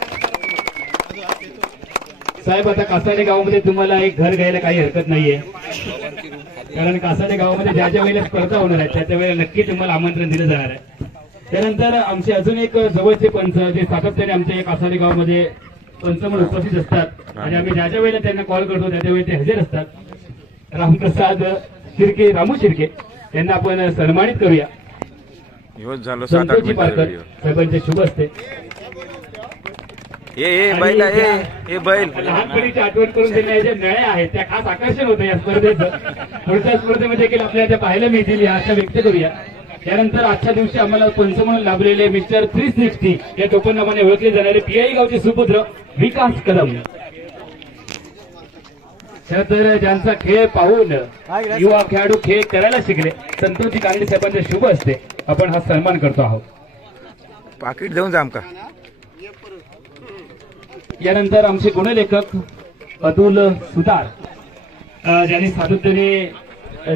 साहेब आता कासाडे गावामध्ये तुम्हाला एक घर घ्यायला काही हरकत नाहीये, कारण कासाडे गावामध्ये ज्या ज्या वेळेला स्पर्धा होणार आहे त्या वेळेला नक्की तुम्हाला आमंत्रण दिलं जाणार आहे. त्यानंतर आमचे अजून एक जवळचे पंच जे सातत्याने आमच्या कासाडे गावामध्ये पंच म्हणून उपस्थित असतात आणि आम्ही ज्या ज्या वेळेला त्यांना कॉल करतो त्या वेळेला ते हजर असतात. रामप्रसाद शिर्के, रामू शिर्के यांना आपण सन्मानित करूया. संतोषजी पारकर साहेबांचे शुभ असते. बैल लहानपणीची आठवण करून देण्याच्या नळ्या आहेत त्या खास आकर्षण होतं या स्पर्धेचं. पुढच्या स्पर्धेमध्ये देखील आपल्याला त्या पाहायला मिळतील या आशा व्यक्त करूया. त्यानंतर आजच्या दिवशी आम्हाला पंच म्हणून लाभलेले मिस्टर 360 या टोपणनामाने ओळखले जाणारे पीआई गावचे सुपुत्र विकास कदम. तर ज्यांचा खेळ पाहून युवा खेळाडू खेळ करायला शिकले संतोषजी कानडे साहेबांचे शुभ असते आपण हा सन्मान करतो आहोत. पाकिट देऊन जा आमका. यानंतर आमचे गुणलेखक अतुल सुतार ज्यांनी सातत्याने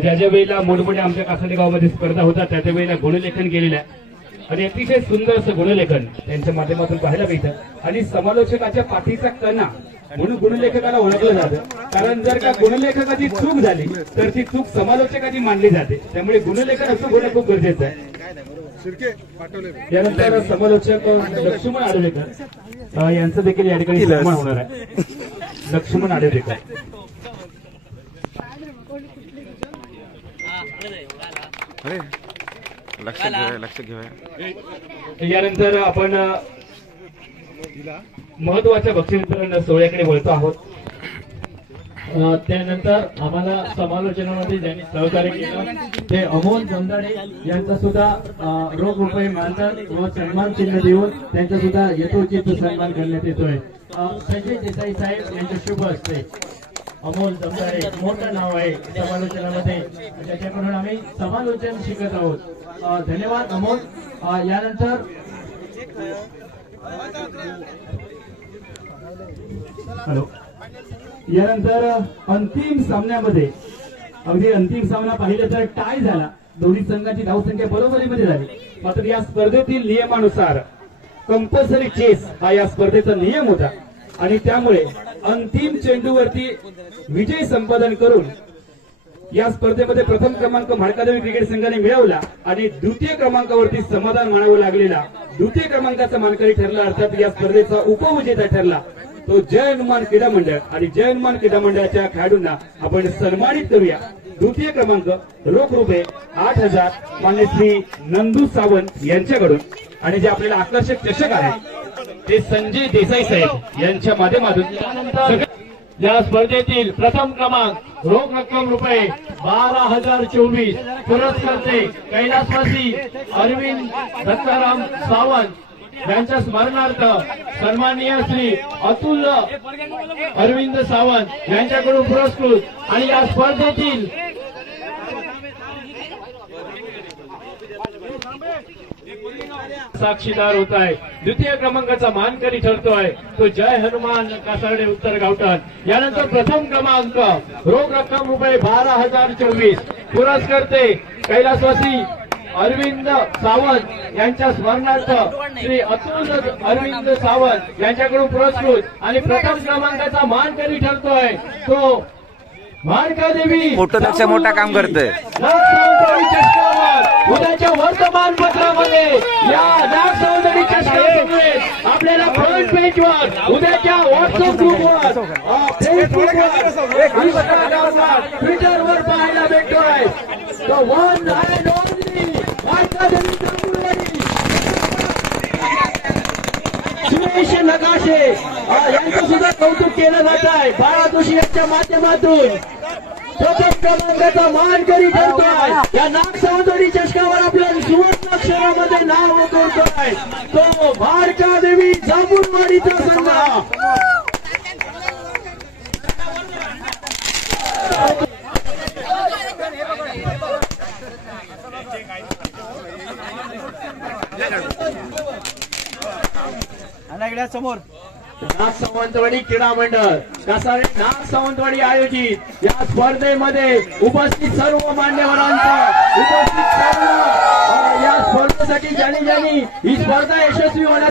ज्या ज्या वेळेला मोठमोठ्या आमच्या कासाडे गावामध्ये स्पर्धा होतात त्या त्या वेळेला गुणलेखन केलेलं आहे आणि अतिशय सुंदर असं गुणलेखन त्यांच्या माध्यमातून पाहायला मिळतं. आणि समालोचकाच्या पाठीचा कणा म्हणून गुणलेखकाला ओळखलं जातं, कारण जर का गुणलेखकाची चूक झाली तर ती चूक समालोचकाची मानली जाते. त्यामुळे गुणलेखन असं होणं खूप गरजेचं आहे. यानंतर समालोचक लक्ष्मण आडवेकर यांचं देखील या ठिकाणी सन्मान होणार आहे. लक्ष्मण आडवेकर लक्ष घेऊया. यानंतर आपण महत्वाच्या बक्षीस वितरण सोहळ्याकडे वळतो आहोत. त्यानंतर आम्हाला समालोचनामध्ये ज्यांनी सहकार्य केलं ते अमोल जमदाडे यांचा सुद्धा रोख रुपये मानधन व सन्मान चिन्ह देऊन त्यांचा सुद्धा यथोचित सन्मान करण्यात येतोय. संजय देसाई साहेब यांचे शुभ असते. अमोल जमदाडे मोठं नाव आहे समालोचनामध्ये, त्याच्याकडून आम्ही समालोचन शिकत आहोत. धन्यवाद अमोल. यानंतर यानंतर अंतिम सामन्यामध्ये अगदी अंतिम सामना पाहिलं तर टाय झाला. दोन्ही संघांची धावसंख्या बरोबरीमध्ये झाली. मात्र या स्पर्धेतील नियमानुसार कंपल्सरी चेस हा या स्पर्धेचा नियम होता आणि त्यामुळे अंतिम चेंडूवरती विजय संपादन करून या स्पर्धेमध्ये प्रथम क्रमांक म्हाडकादेवी क्रिकेट संघाने मिळवला आणि द्वितीय क्रमांकावरती समाधान मानावं लागलेला द्वितीय क्रमांकाचा मानकरी ठरला, अर्थात या स्पर्धेचा उपविजेता ठरला तो जय हनुमान क्रीडा मंडळ. आणि जय हनुमान क्रीडा मंडळाच्या खेळाडूंना आपण सन्मानित करूया. द्वितीय क्रमांक रोख रुपये 8,000 मान्य श्री नंदू सावंत यांच्याकडून आणि जे आपल्याला आकर्षक चषक आहे ते संजय देसाई साहेब यांच्या माध्यमातून. या स्पर्धेतील प्रथम क्रमांक रोख रक्कम रुपये 12,024 पुरस्कर्ते कैलासवासी अरविंद दत्ताराम सावंत यांच्या स्मरणार्थ सन्माननीय श्री अतुल अरविंद सावंत यांच्याकडून पुरस्कृत. आणि या स्पर्धेतील साक्षीदार होत आहे. द्वितीय क्रमांकाचा मानकरी ठरतोय तो जय हनुमान कासारडे उत्तर गावठण. यानंतर प्रथम क्रमांक रोख रक्कम रुपये 12,024 पुरस्कर्ते कैलासवासी अरविंद सावंत यांच्या स्मरणार्थ श्री अतुल अरविंद सावंत यांच्याकडून पुरस्कृत. आणि प्रथम क्रमांकाचा मानकरी ठरतोय तो मार्कादेवी फोटोपेक्षा मोठा काम करतोय. नागसावंतवाडी चषकावर उद्याच्या वर्तमानपत्रामध्ये या नागसावंतवाडी चषकामुळे आपल्याला फ्रंट पेजवर उद्याच्या व्हॉट्सअप ग्रुपवर फेसबुकवर इंस्टाग्रामवर ट्विटरवर पाहायला भेटतोय. तो वन अँड ओनली मार्कादेवी जांभूळवाडी सुरेश नकाशे यांचं सुद्धा कौतुक केलं जात आहे. बाळा जोशी यांच्या माध्यमातून प्रथम क्रमांकाचा मानकरी ठरतोय. या नागसावंतवाडी चषकावर आपल्या सुवर्ण अक्षरामध्ये नाव उतरतोय तो मार्कादेवी जांभूळवाडीचा संघ. समोर नागसावंतवाडी क्रीडा मंडळ कासारे नागसावंतवाडी आयोजित या स्पर्धेमध्ये उपस्थित सर्व मान्यवरांचा उपस्थित सर्व या स्पर्धेसाठी ज्यांनी ही स्पर्धा यशस्वी होण्यासाठी